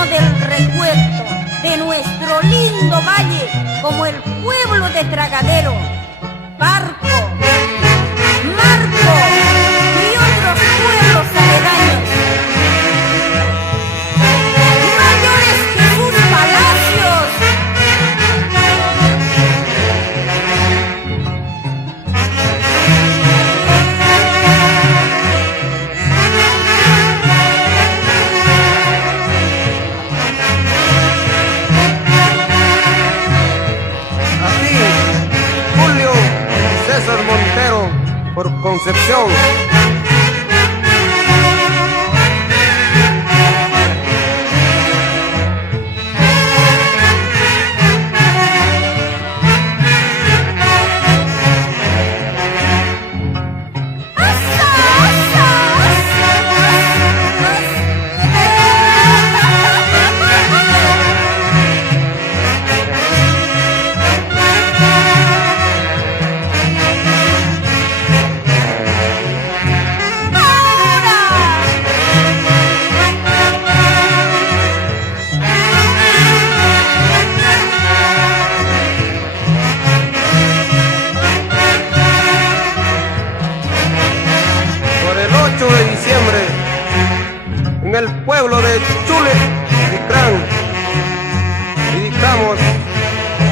digno del recuerdo de nuestro lindo valle, como el pueblo de Tragadero, Barco, Marco y otros pueblos aledaños. Mayores que sus palacios. César Montero, por Concepción. De diciembre, en el pueblo de Chule, Ticrán, dedicamos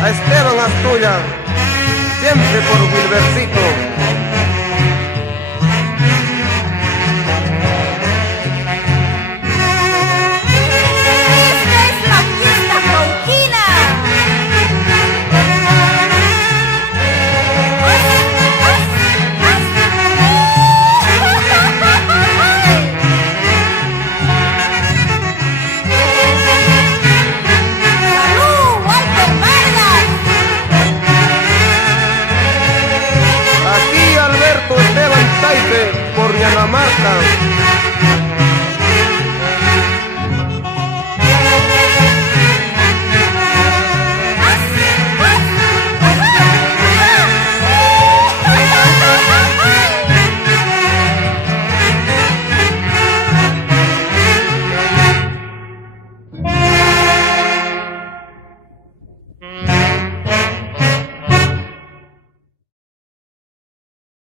a Esteban Astuya, siempre por Wilbercito. Por Yanamarca.